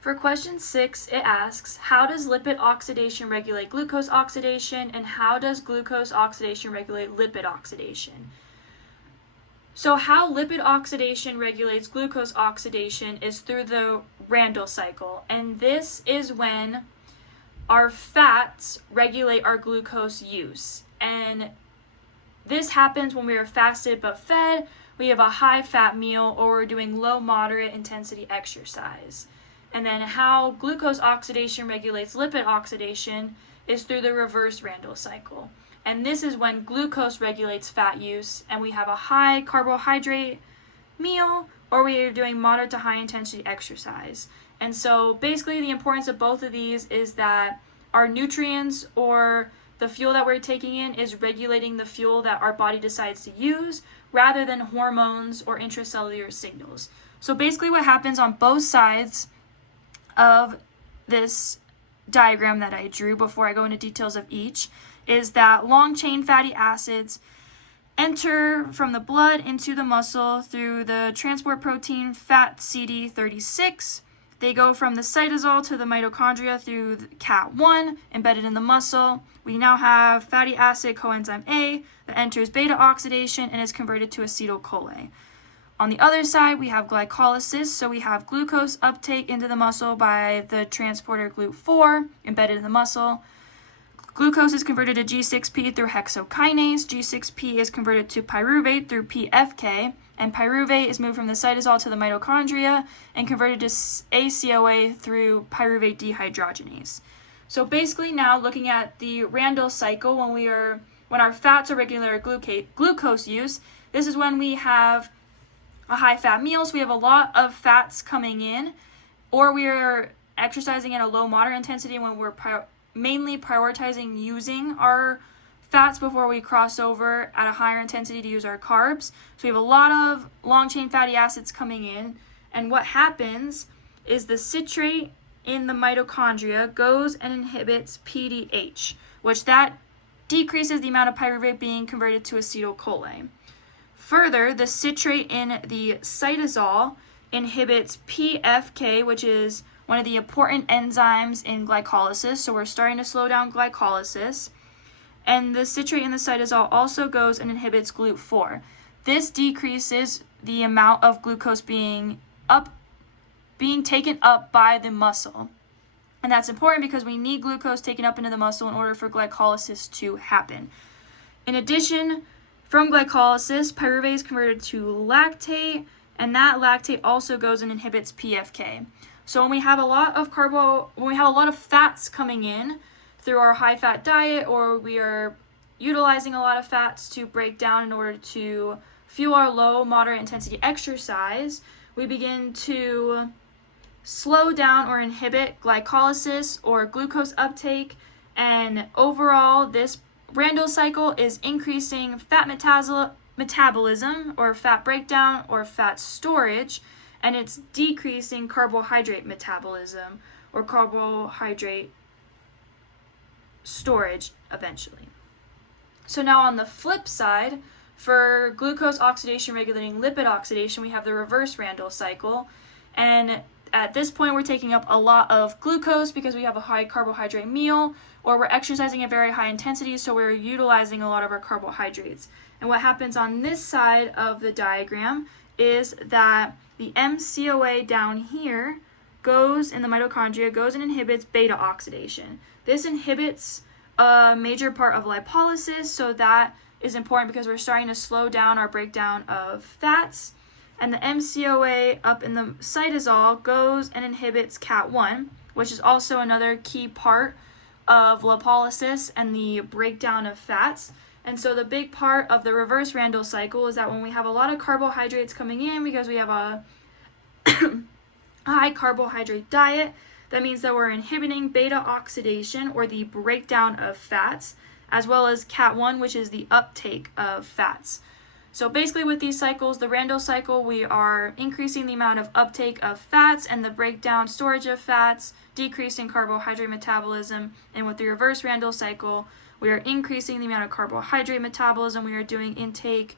For question 6, it asks, how does lipid oxidation regulate glucose oxidation, and how does glucose oxidation regulate lipid oxidation? So how lipid oxidation regulates glucose oxidation is through the Randle cycle, and this is when our fats regulate our glucose use. And this happens when we are fasted but fed, we have a high fat meal, or we're doing low moderate intensity exercise. And then how glucose oxidation regulates lipid oxidation is through the reverse Randle cycle. And this is when glucose regulates fat use and we have a high carbohydrate meal, or we are doing moderate to high intensity exercise. And so basically the importance of both of these is that our nutrients or the fuel that we're taking in is regulating the fuel that our body decides to use rather than hormones or intracellular signals. So basically what happens on both sides of this diagram that I drew before I go into details of each is that long chain fatty acids enter from the blood into the muscle through the transport protein fat CD36. They go from the cytosol to the mitochondria through CAT1 embedded in the muscle. We now have fatty acid coenzyme A that enters beta oxidation and is converted to acetyl-CoA. On the other side, we have glycolysis, so we have glucose uptake into the muscle by the transporter GLUT4 embedded in the muscle. Glucose is converted to G6P through hexokinase. G6P is converted to pyruvate through PFK, and pyruvate is moved from the cytosol to the mitochondria and converted to ACOA through pyruvate dehydrogenase. So basically now looking at the Randle cycle, when our fats are regular glucose use, this is when we have a high fat meal, so we have a lot of fats coming in, or we are exercising at a low moderate intensity when we're mainly prioritizing using our fats before we cross over at a higher intensity to use our carbs. So we have a lot of long chain fatty acids coming in, and what happens is the citrate in the mitochondria goes and inhibits PDH, which that decreases the amount of pyruvate being converted to acetyl-CoA. Further, the citrate in the cytosol inhibits PFK, which is one of the important enzymes in glycolysis. So we're starting to slow down glycolysis. And the citrate in the cytosol also goes and inhibits GLUT4. This decreases the amount of glucose being taken up by the muscle. And that's important because we need glucose taken up into the muscle in order for glycolysis to happen. In addition, from glycolysis, pyruvate is converted to lactate, and that lactate also goes and inhibits PFK. So when we have a lot of fats coming in through our high fat diet, or we are utilizing a lot of fats to break down in order to fuel our low moderate intensity exercise, we begin to slow down or inhibit glycolysis or glucose uptake, and overall this Randle cycle is increasing fat metabolism or fat breakdown or fat storage, and it's decreasing carbohydrate metabolism or carbohydrate storage eventually. So now on the flip side, for glucose oxidation regulating lipid oxidation, we have the reverse Randle cycle, and at this point we're taking up a lot of glucose because we have a high carbohydrate meal, or we're exercising at very high intensity, so we're utilizing a lot of our carbohydrates. And what happens on this side of the diagram is that the MCOA down here goes in the mitochondria, goes and inhibits beta oxidation. This inhibits a major part of lipolysis, so that is important because we're starting to slow down our breakdown of fats. And the MCOA up in the cytosol goes and inhibits CAT1, which is also another key part of lipolysis and the breakdown of fats. And so the big part of the reverse Randle cycle is that when we have a lot of carbohydrates coming in because we have a high carbohydrate diet, that means that we're inhibiting beta oxidation or the breakdown of fats, as well as CAT1, which is the uptake of fats. So basically with these cycles, the Randle cycle, we are increasing the amount of uptake of fats and the breakdown storage of fats, decreasing carbohydrate metabolism. And with the reverse Randle cycle, we are increasing the amount of carbohydrate metabolism. We are doing intake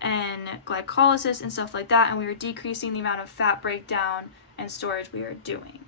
and glycolysis and stuff like that, and we are decreasing the amount of fat breakdown and storage we are doing.